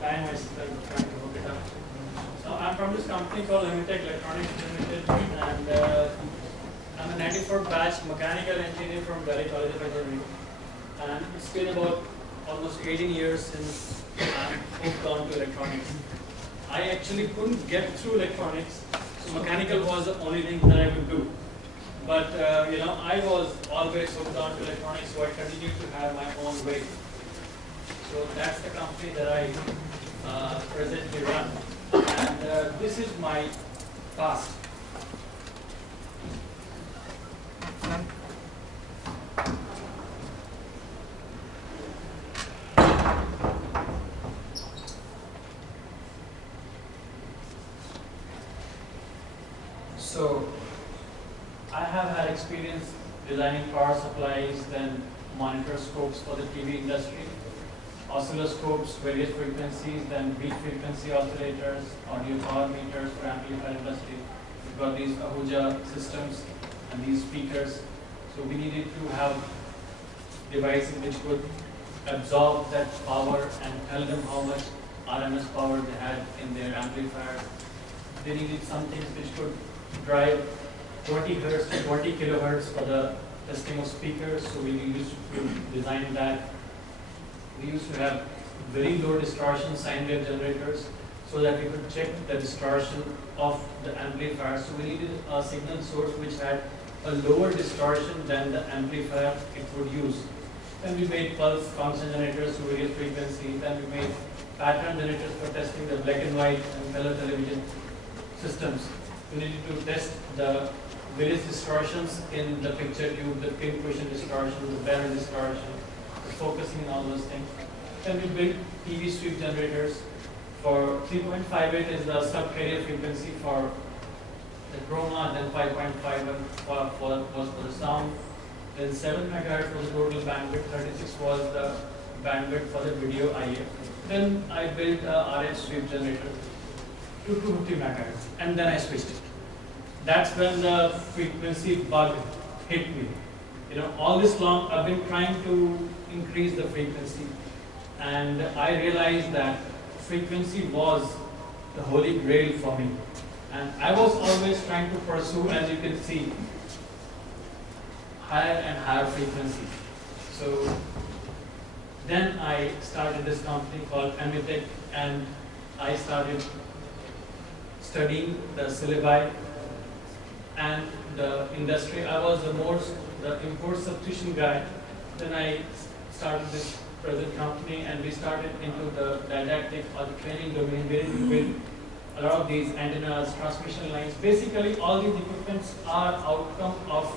time I spent trying to hook it up. So I'm from this company called Amitec Electronics Limited, and I'm a 94 batch mechanical engineer from Delhi College of Engineering. And it's been about almost 18 years since I'm hooked on to electronics. I actually couldn't get through electronics, so mechanical was the only thing that I could do. But I was always hooked on to electronics, so I continued to have my own way. So that's the company that I presently run. And this is my past. So I have had experience designing power supplies, then monitor scopes for the TV industry, oscilloscopes, various frequencies, then beat frequency oscillators, audio power meters for amplifier industry. We've got these Ahuja systems and these speakers. So we needed to have devices which could absorb that power and tell them how much RMS power they had in their amplifier. They needed some things which could drive 20 hertz to 20 kilohertz for the testing of speakers. So we used to design that. We used to have very low distortion sine wave generators so that we could check the distortion of the amplifier. So we needed a signal source which had a lower distortion than the amplifier it would use. Then we made pulse constant generators to various frequencies. Then we made pattern generators for testing the black and white and color television systems. We needed to test the various distortions in the picture tube, the pinpoint distortion, the barrel distortion, the focusing and all those things. Then we built TV sweep generators for 3.58 is the sub-carrier frequency for the chroma, then 5.51 was for the sound, then 7 MHz was the total bandwidth, 36 was the bandwidth for the video IA. Then I built a RH sweep generator to 250 MHz, and then I switched it. That's when the frequency bug hit me. All this long I've been trying to increase the frequency, and I realized that frequency was the holy grail for me. And I was always trying to pursue, as you can see, higher and higher frequency. So then I started this company called Amitec, and I started studying the syllabi and the industry. I was the import substitution guy. Then I started this present company, and we started into the didactic or the training domain, where we build a lot of these antennas, transmission lines. Basically, all these equipments are outcome of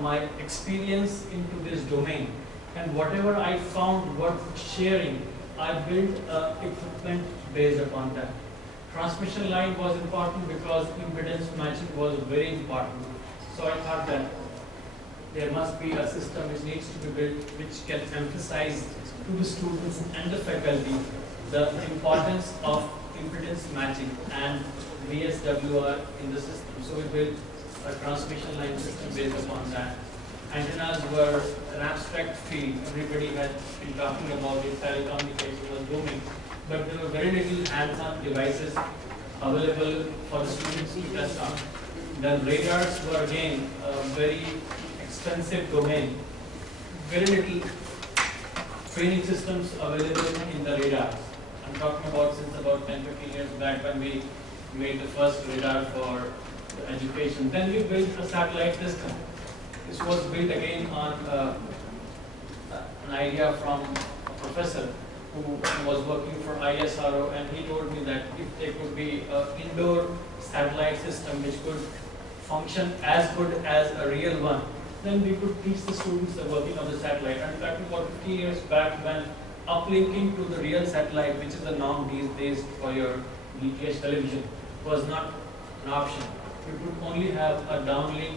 my experience into this domain. And whatever I found worth sharing, I built equipment based upon that. Transmission line was important because impedance matching was very important. So I thought that there must be a system which needs to be built which can emphasize to the students and the faculty the importance of impedance matching and VSWR in the system. So we built a transmission line system based upon that. Antennas were an abstract field. Everybody had been talking about it. Telecommunication was booming. But there were very little hands-on devices available for the students to test on. Then radars were again a very expensive domain. Very little training systems available in the radars. I'm talking about since about 10-15 years back when we made the first radar for the education. Then we built a satellite system. This was built again on an idea from a professor who was working for ISRO, and he told me that if there could be an indoor satellite system which could function as good as a real one, then we could teach the students the working of the satellite. And talking about 15 years back, when uplinking to the real satellite, which is the norm these days for your DTH television, was not an option. You could only have a downlink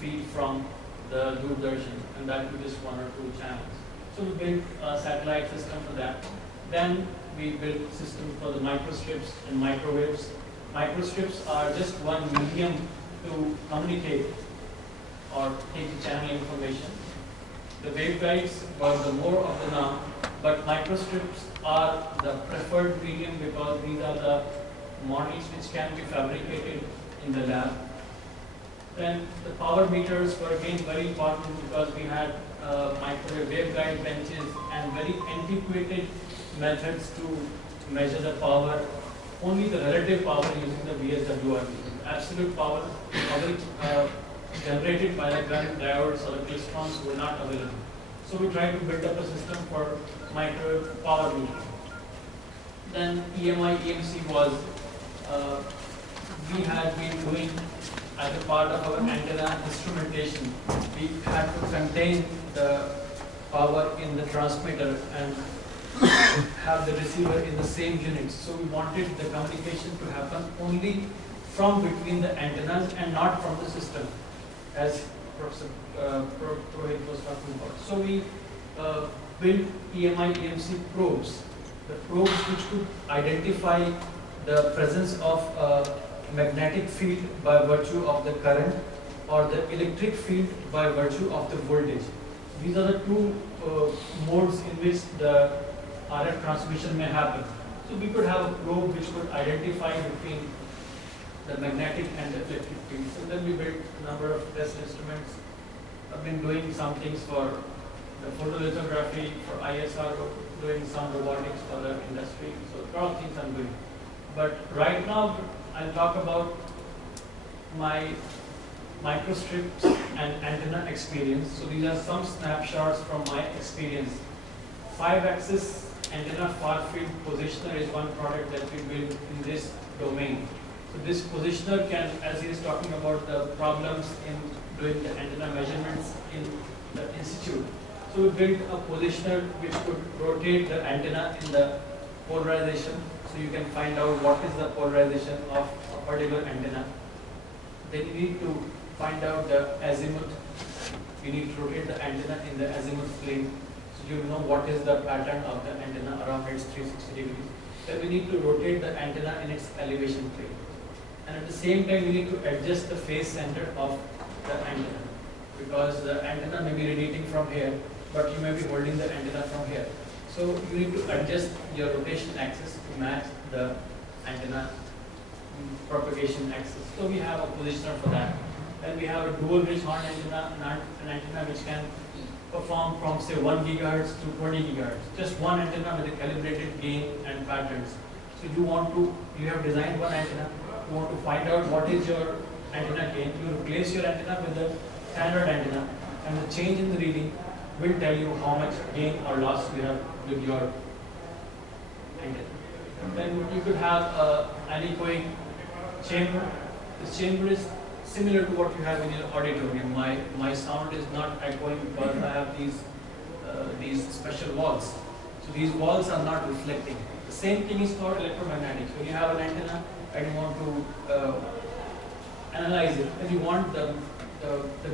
feed from the Doordarshan, and that with just 1 or 2 channels. So we built a satellite system for that. Then we built systems for the microstrips and microwaves. Microstrips are just one medium to communicate or take the channel information. The waveguides were the more of the norm. but microstrips are the preferred medium because these are the models which can be fabricated in the lab. Then the power meters were again very important because we had microwave waveguide benches and very antiquated methods to measure the power, only the relative power using the VSWR. Absolute power generated by the current diodes or the klystrons were not available. So we tried to build up a system for microwave power metering. Then EMI EMC was, we had been doing as a part of our antenna instrumentation. We had to contain the power in the transmitter and have the receiver in the same units. So we wanted the communication to happen only from between the antennas and not from the system, as Professor Purohit was talking about. So we built EMI EMC probes, the probes which could identify the presence of a magnetic field by virtue of the current or the electric field by virtue of the voltage. These are the two modes in which the RF transmission may happen. So we could have a probe which could identify between the magnetic and the electric fields. And then we built a number of test instruments. I've been doing some things for the photolithography, for ISR, doing some robotics for the industry. So a lot of things I'm doing. But right now, I'll talk about my microstrips and antenna experience. So these are some snapshots from my experience. 5-axis antenna far field positioner is one product that we built in this domain. So this positioner can, as he is talking about the problems in doing the antenna measurements in the institute. So we built a positioner which could rotate the antenna in the polarization. So you can find out what is the polarization of a particular antenna. Then you need to find out the azimuth. You need to rotate the antenna in the azimuth plane. So you know what is the pattern of the antenna around its 360 degrees. Then we need to rotate the antenna in its elevation plane. And at the same time, we need to adjust the phase center of the antenna, because the antenna may be radiating from here, but you may be holding the antenna from here. So you need to adjust your rotation axis to match the antenna propagation axis. So we have a positioner for that. Then we have a dual bridge horn antenna, an antenna which can perform from say 1 gigahertz to 20 gigahertz. Just one antenna with a calibrated gain and patterns. So you have designed one antenna, you want to find out what is your antenna gain. You replace your antenna with the standard antenna, and the change in the reading will tell you how much gain or loss you have with your antenna. Then you could have an anechoic chamber. This chamber is similar to what you have in your auditorium. My sound is not echoing because I have these special walls. So these walls are not reflecting. The same thing is for electromagnetics. When you have an antenna and you want to analyze it, then you want the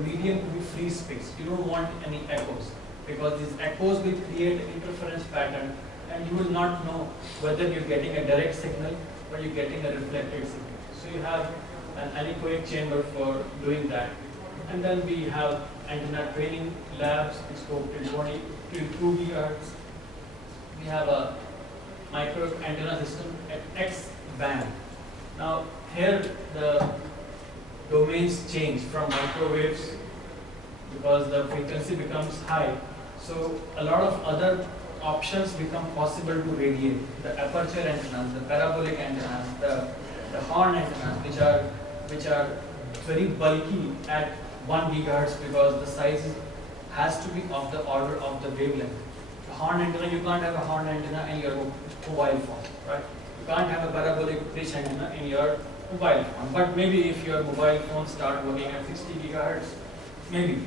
medium to be free space. You don't want any echoes, because these echoes will create an interference pattern and you will not know whether you're getting a direct signal or you're getting a reflected signal. So you have an anechoic chamber for doing that. And then we have antenna training labs which go to 2 gigahertz. We have a micro antenna system at X band. Now here the domains change from microwaves because the frequency becomes high. So a lot of other options become possible to radiate. The aperture antennas, the parabolic antennas, the horn antennas, which are very bulky at 1 gigahertz because the size has to be of the order of the wavelength. The horn antenna, you can't have a horn antenna in your mobile phone, right? You can't have a parabolic dish antenna in your mobile phone. But maybe if your mobile phone start working at 60 gigahertz, maybe,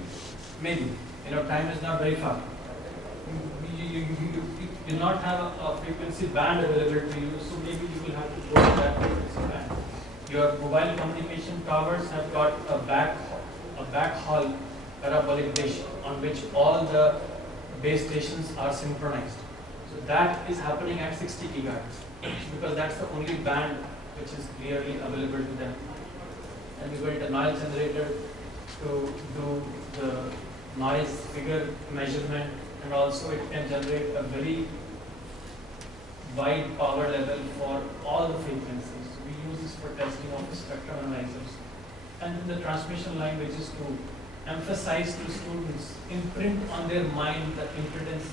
time is not very far. You do not have a frequency band available to you, so maybe you will have to go to that frequency band. Your mobile communication towers have got a backhaul parabolic dish on which all the base stations are synchronized. So that is happening at 60 gigahertz because that's the only band which is clearly available to them. And we built a noise generator to do the noise figure measurement, and also it can generate a very wide power level for all the frequencies. We use this for testing of the spectrum analyzers. And then the transmission line, which is to emphasize to students, imprint on their mind the impedance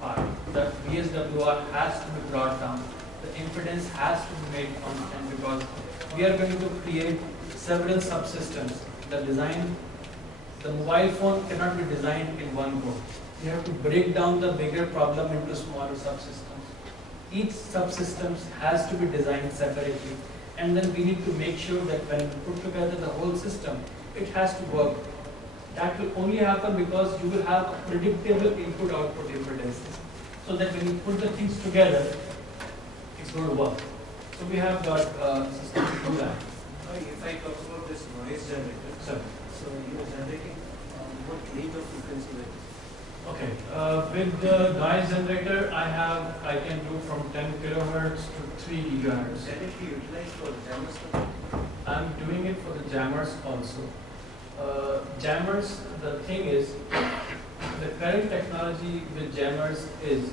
part. The VSWR has to be brought down. The impedance has to be made constant because we are going to create several subsystems. The mobile phone cannot be designed in one go. You have to break down the bigger problem into smaller subsystems. Each subsystem has to be designed separately, and then we need to make sure that when we put together the whole system, it has to work. That will only happen because you will have predictable input-output impedances, so that when you put the things together, it's going to work. So we have got a system to do that. If I talk about this noise generator, So you are generating what range of frequency that is? okay, with the noise generator, I can do from 10 kilohertz to 3 gigahertz. Can it be utilized for jammers? I'm doing it for the jammers also. Jammers, the thing is, the current technology with jammers is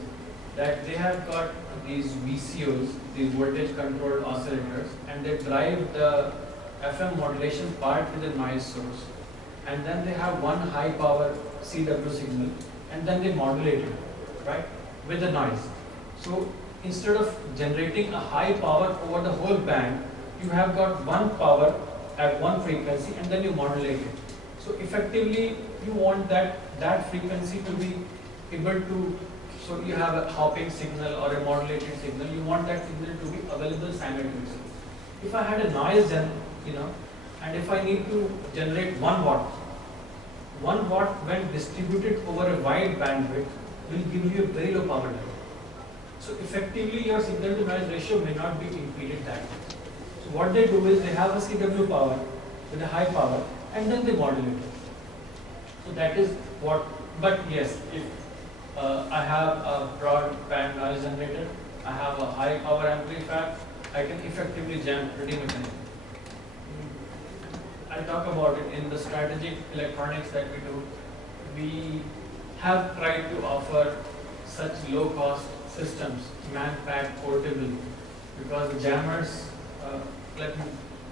that they have got these VCOs, these voltage controlled oscillators, and they drive the FM modulation part with the noise source. And then they have one high power CW signal, and then they modulate it, right, with the noise. So instead of generating a high power over the whole band, you have got one power at one frequency and then you modulate it. So effectively, you want that frequency to be able to, so you have a hopping signal or a modulated signal, you want that signal to be available simultaneously. If I had a noise, and if I need to generate 1 watt, 1 watt when distributed over a wide bandwidth will give you a very low power level. So effectively, your signal to noise ratio may not be impeded that much. So what they do is they have a CW power with a high power and then they modulate it. So that is what, but yes, if I have a broad band noise generator, I have a high power amplifier, I can effectively jam pretty much anything. I talk about it in the strategic electronics that we do. We have tried to offer such low cost systems, man-packed, portable, because the jammers, let me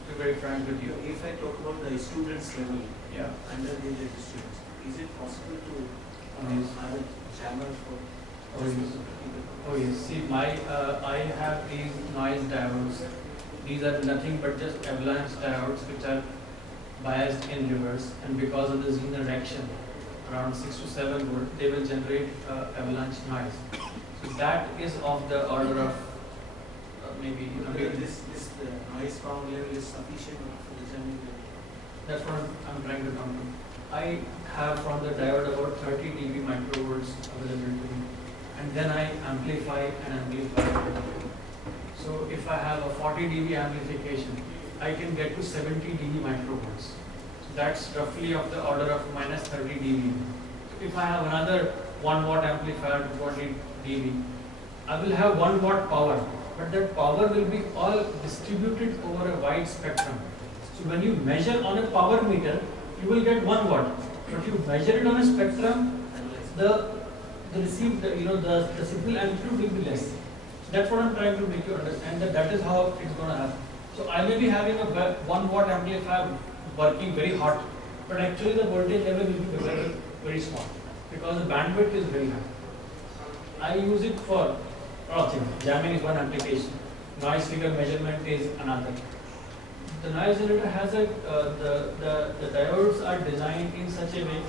be very frank with you. If I talk about the students level, Yeah. undergraduate students, is it possible to Yes. have a jammer for Oh, yes. Oh yes, see I have these noise diodes. These are nothing but just avalanche diodes which are biased in reverse, and because of the Zener action around 6 to 7 volt, they will generate avalanche noise. So that is of the order of maybe this noise power level is sufficient for the jamming level. that's what I'm trying to come to. I have from the diode about 30 dB microvolts available to me, and then I amplify and amplify. So if I have a 40 dB amplification, I can get to 70 dB microvolts. So that's roughly of the order of minus 30 dB. So if I have another 1 watt amplifier to 40 dB, I will have 1 watt power, but that power will be all distributed over a wide spectrum. So when you measure on a power meter, you will get 1 watt, but you measure it on a spectrum, the received, the signal amplitude will be less. So that's what I'm trying to make you understand, that is how it's going to happen. So I may be having a 1 watt amplifier working very hot, but actually the voltage level will be very, very small because the bandwidth is very high. I use it for a lot of things. Jamming is one application. Noise figure measurement is another. The noise generator has the diodes are designed in such a way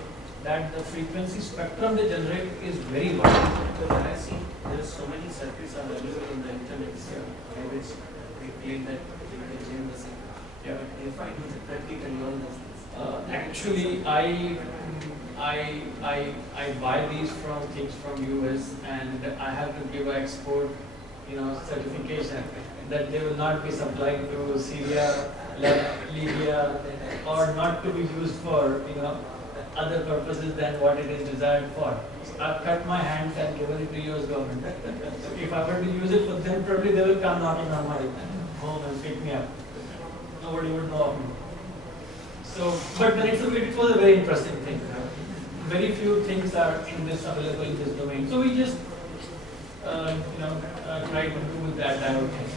that the frequency spectrum they generate is very wide. Because I have seen there are so many circuits are available on the internet, by which they claim that you can change the signal. Yeah. But if I do the practically all those things. Actually, I buy these things from US, and I have to give an export, certification that they will not be supplied to Syria, Libya, or not to be used for, other purposes than what it is desired for. So I've cut my hands and given it to US government. If I were to use it for them, probably they will come knocking on my home and pick me up. Nobody would know of me. So, but then it was a very interesting thing. Very few things are in this available in this domain. So we just, try to do that diode thing.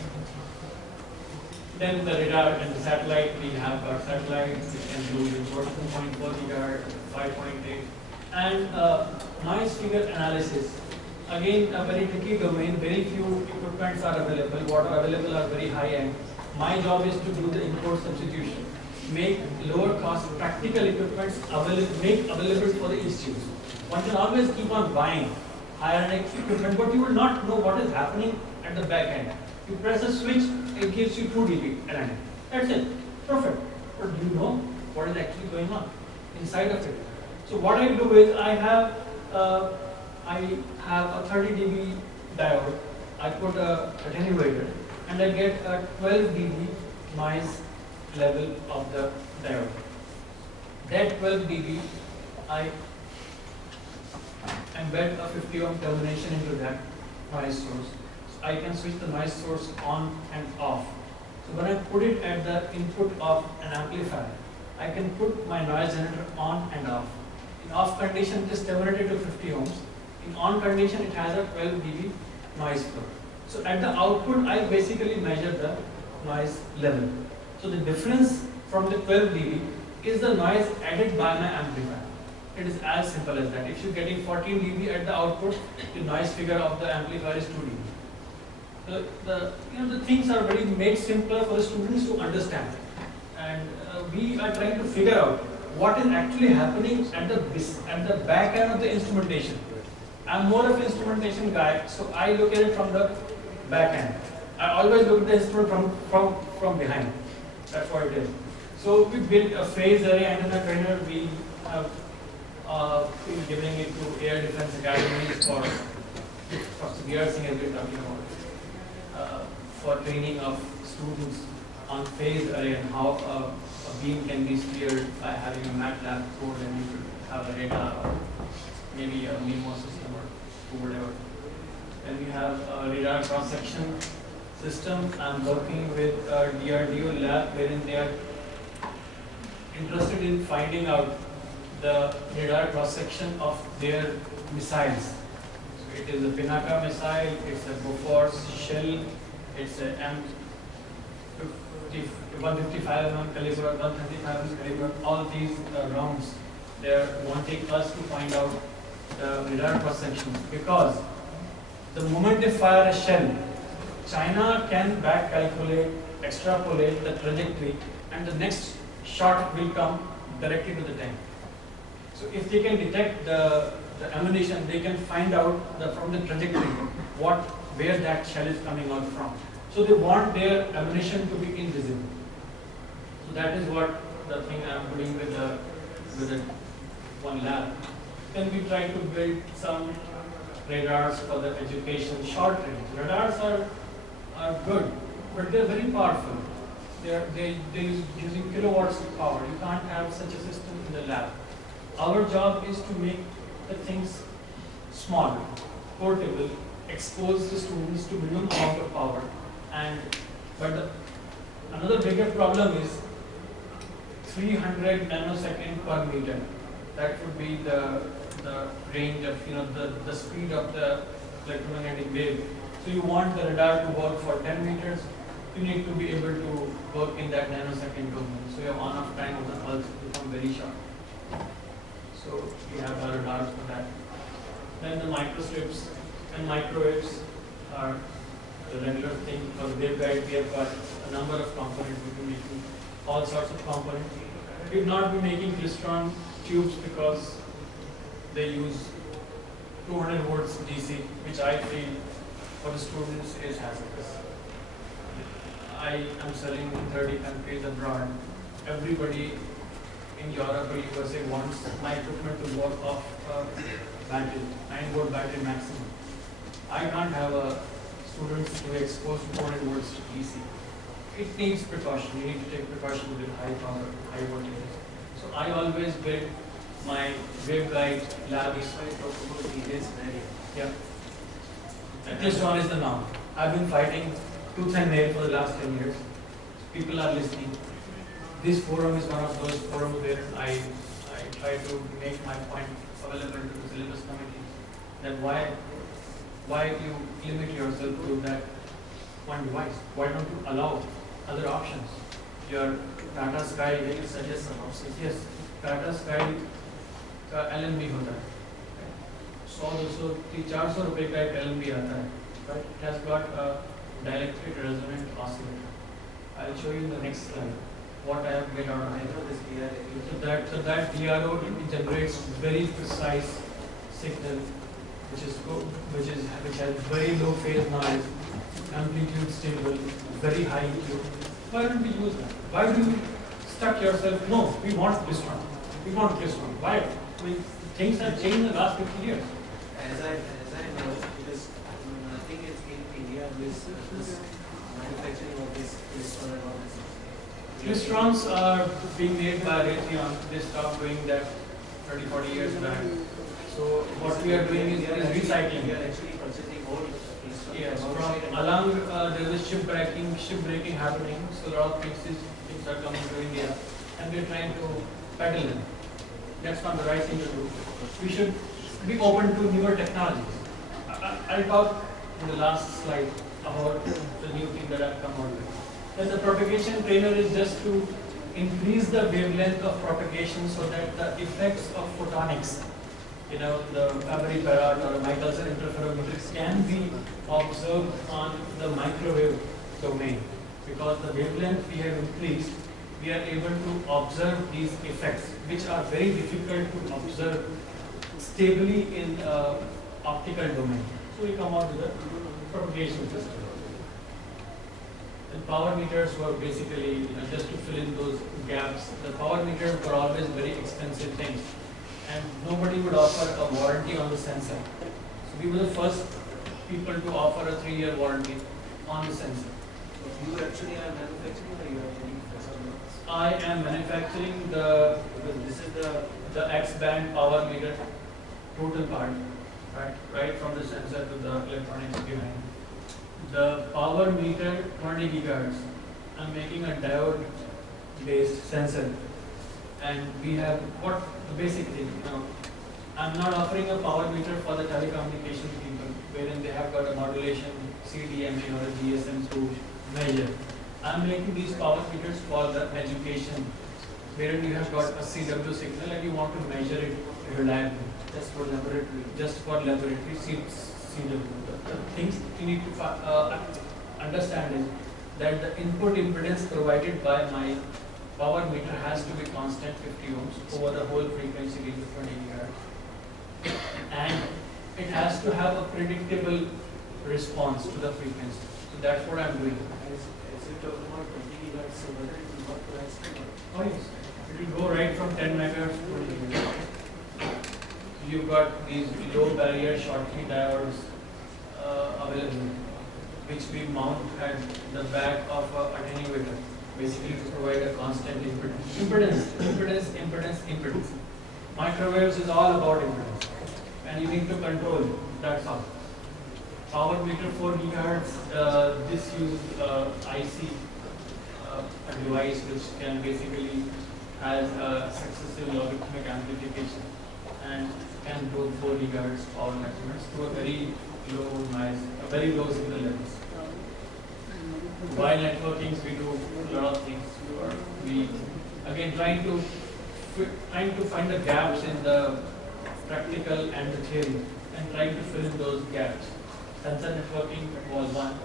Then the radar and the satellite, we have got satellites which can do reports 2.4 gigahertz, 5.8, and noise figure analysis. Again, a very tricky domain. Very few equipments are available. What are available are very high end. My job is to do the import substitution, make lower cost practical equipments available for the institutes. One can always keep on buying higher end equipment, but you will not know what is happening at the back end. You press a switch, it gives you 2 dB LNA. That's it. Perfect. But do you know what is actually going on inside of it? So what I do is I have a 30 dB diode. I put a attenuator and I get a 12 dB noise level of the diode. That 12 dB, I embed a 50 ohm termination into that noise source. So I can switch the noise source on and off. So when I put it at the input of an amplifier, I can put my noise generator on and off. In off condition, it is terminated to 50 ohms. In on condition, it has a 12 dB noise floor. So at the output, I basically measure the noise level. So the difference from the 12 dB is the noise added by my amplifier. It is as simple as that. If you're getting 14 dB at the output, the noise figure of the amplifier is 2 dB. The things are very made simpler for the students to understand. And we are trying to figure out what is actually happening at the back end of the instrumentation. I'm more of an instrumentation guy, so I look at it from the back end. I always look at the instrument from behind. That's what it is. So we built a phase array antenna trainer. We have been giving it to Air Defense Academy for rehearsing as we're talking about, for training of students on phase array and how a beam can be steered by having a MATLAB code, and you could have a radar or maybe a MIMO system or whatever. Then we have a radar cross-section system. I'm working with a DRDO lab wherein they are interested in finding out the radar cross-section of their missiles. So it is a Pinaka missile, it's a Bofors shell, it's a M155 mm caliber, 135 mm caliber. All these rounds, they are wanting us to find out the radar cross-section, because the moment they fire a shell, China can back calculate, extrapolate the trajectory, and the next shot will come directly to the tank. So if they can detect the ammunition, they can find out from the trajectory where that shell is coming out from. So they want their ammunition to be invisible. So that is what the thing I am doing with the one lab. Then we try to build some radars for the education short range. Radars are good, but they're very powerful. They're using kilowatts of power. You can't have such a system in the lab. Our job is to make the things small, portable, expose the students to minimum amount of power. But another bigger problem is 300 nanosecond per meter. That would be the range of the speed of the electromagnetic wave. So you want the radar to work for 10 meters. You need to be able to work in that nanosecond domain. So your on-off time of the pulse will become very short. So we have the radars for that. Then the microstrips and microwaves are the regular thing. For the waveguide, we have got a number of components. We will be making all sorts of components. We will not be making klystron tubes because they use 200 volts DC, which I feel for the students is hazardous. I am selling in 30 countries abroad. Everybody in Europe or USA wants my equipment to work off battery, 9 volt battery maximum. I can't have a students to be exposed to 200 volts DC. It needs precaution. You need to take precaution with high power, high voltage. So I always build my waveguide labs. Yeah. This one is the norm. I've been fighting tooth and nail for the last 10 years. People are listening. This forum is one of those forums where I try to make my point available to the syllabus committee. That why Why you limit yourself to that one device? Why don't you allow other options? Your Tata Sky, Can you suggest some options? yes, Tata Sky का LNB होता है, 100-200-400 रुपए का एक LNB आता है, but it has got a dielectric resonant oscillator. I'll show you in the next slide what I have made out of I it. know this DRA. So that DRO generates very precise signal, which has very low phase noise, amplitude stable, very high EQ. Why don't we use that? Why do you stuck yourself? No, we want this one. We want this one. Why? I mean, things have changed in the last 50 years. As I know, because nothing is in India this manufacturing of this one and all this. Restaurants are being made by Raytheon. They stopped doing that 30-40 years back. So what we are doing is recycling. We are actually purchasing old restaurants. Yes, from along there is shipbreaking happening. So a lot of things are coming to India, and we are trying to peddle them. That's not the right thing to do. We should be open to newer technologies. I'll talk in the last slide about the new thing that I've come out with. And the propagation trainer is just to increase the wavelength of propagation so that the effects of photonics, the Fabry-Perot or Michelson interferometer can be observed on the microwave domain. Because the wavelength we have increased, we are able to observe these effects, which are very difficult to observe stably in optical domain. So we come out with a propagation system. And power meters were basically just to fill in those gaps. The power meters were always very expensive things, and nobody would offer a warranty on the sensor. So we were the first people to offer a 3-year warranty on the sensor. You actually are manufacturing, or you are getting customers? I am manufacturing This is the X-band power meter total part, right from the sensor to the electronics behind. The power meter 20 gigahertz. I'm making a diode-based sensor, and we have what the basic thing. I'm not offering a power meter for the telecommunications people, wherein they have got a modulation CDMA or a GSM to measure. I'm making these power meters for the education, wherein you have got a CW signal and you want to measure it reliably. just for laboratory. Just for laboratory CW. The things you need to understand is that the input impedance provided by my power meter has to be constant 50 ohms over the whole frequency range of 20 gigahertz, and it has to have a predictable response to the frequency. So that's what I'm doing. As you talk about 20 gigahertz, so whether it will work to extend? Oh yes, it will go right from 10 megahertz to 20 gigahertz. You've got these low barrier Schottky diodes available, which we mount at the back of an attenuator, basically to provide a constant impedance. Microwaves is all about impedance, and you need to control it. That's all. Power meter 4 gigahertz. This uses IC, a device which can basically has a successive logarithmic amplification and can do 4 gigahertz power measurements to a very low noise, a very low signal levels. While networking, we do a lot of things. We again trying to find the gaps in the practical and the theory, and trying to fill in those gaps. Sensor networking was one.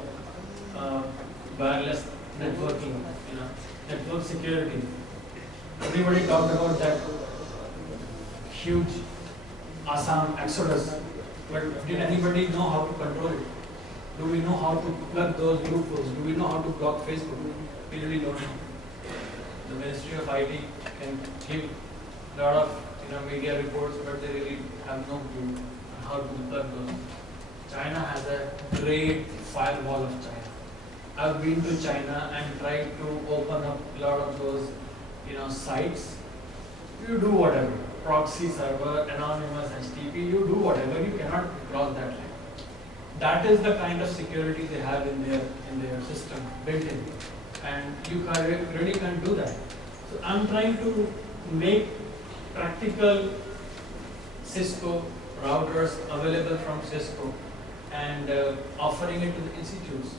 Wireless networking, network security. Everybody talked about that huge Assam exodus, but did anybody know how to control it? Do we know how to plug those loopholes? Do we know how to block Facebook? We really don't know. The Ministry of IT can give a lot of media reports, but they really have no clue on how to plug those. China has a great firewall of China. I've been to China and tried to open up a lot of those sites. You do whatever. Proxy server, anonymous HTTP, you do whatever, you cannot cross that line. That is the kind of security they have in their system built in, and you really can't do that. So I'm trying to make practical Cisco routers available from Cisco and offering it to the institutes.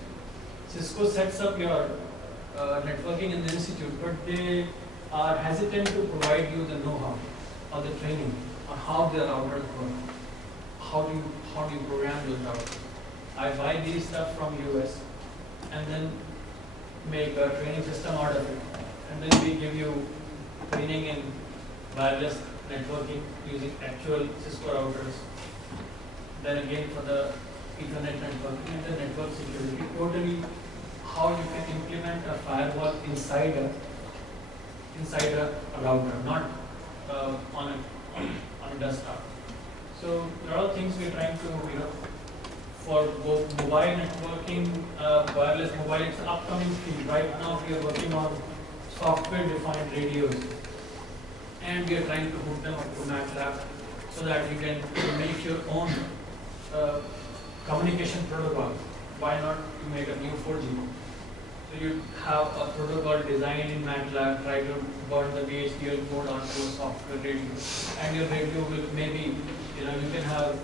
Cisco sets up your networking in the institute, but they are hesitant to provide you the know-how or the training on how their routers work. How do you program those routers? I buy these stuff from US and then make a training system out of it, and then we give you training in wireless networking using actual Cisco routers. Then again for the Ethernet networking and the network security, totally how you can implement a firewall inside a router, not on a desktop. So there are things we're trying to, for both mobile networking, wireless mobile, it's an upcoming field. Right now we are working on software-defined radios, and we are trying to hook them up to MATLAB so that you can make your own communication protocol. Why not you make a new 4G? So you have a protocol designed in MATLAB, try to burn the VHDL code onto a software radio, and your radio will maybe, you can have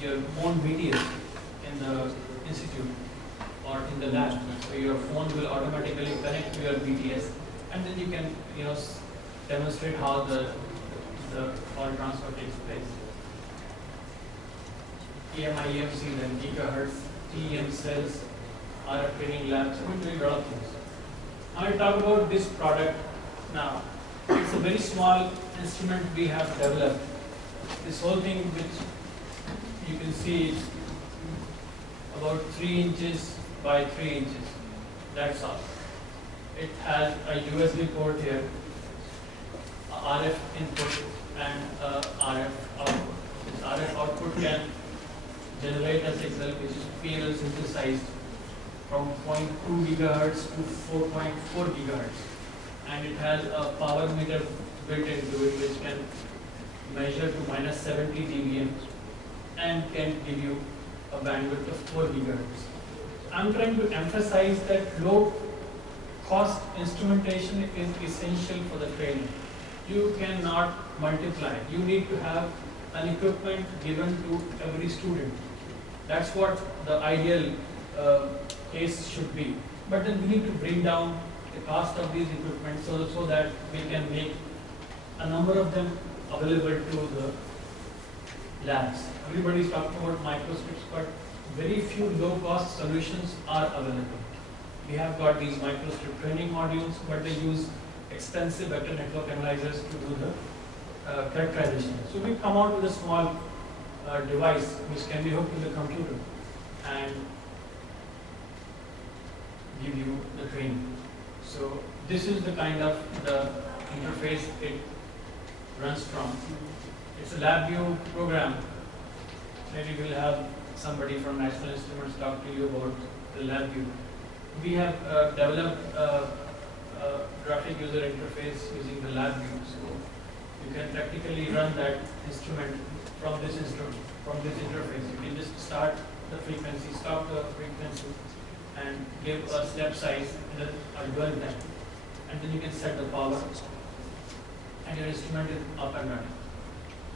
your own BTS in the institute or in the lab. So your phone will automatically connect to your BTS, and then you can, demonstrate how the call transfer takes place. EMIEMC, then gigahertz, TEM cells, RF training labs, we're doing a lot of things. I'll talk about this product now. It's a very small instrument we have developed. This whole thing, which you can see, is about 3 inches by 3 inches. That's all. It has a USB port here, a RF input, and a RF output. This RF output can generate a signal which is PLL synthesized from 0.2 gigahertz to 4.4 gigahertz, and it has a power meter built into it which can measure to minus 70 dBm and can give you a bandwidth of 4 gigahertz. I'm trying to emphasize that low cost instrumentation is essential for the training. You cannot multiply. You need to have an equipment given to every student. That's what the ideal case should be. But then we need to bring down the cost of these equipment so that we can make a number of them available to the labs. Everybody's talking about microstrips, but very few low-cost solutions are available. We have got these microstrip training modules, but they use expensive vector network analyzers to do the characterization. So we come out with a small device which can be hooked to the computer and give you the training. So this is the kind of the interface it runs from. It's a LabVIEW program. Maybe we'll have somebody from National Instruments talk to you about the LabVIEW. We have developed a graphic user interface using the LabVIEW. So you can practically run that instrument from this interface. You can just start the frequency, stop the frequency, and give a step size and a dwell time. And then you can set the power, and your instrument is up and running.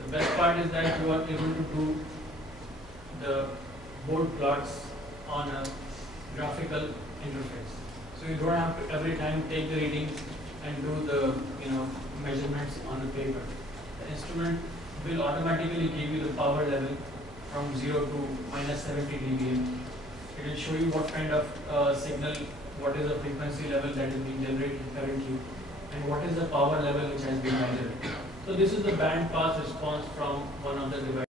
The best part is that you are able to do the board plots on a graphical interface. So you don't have to every time take the readings and do the measurements on the paper. The instrument will automatically give you the power level from 0 to minus 70 dBm. It will show you what kind of signal, what is the frequency level that is being generated currently, and what is the power level which has been measured. So this is the band pass response from one of the devices.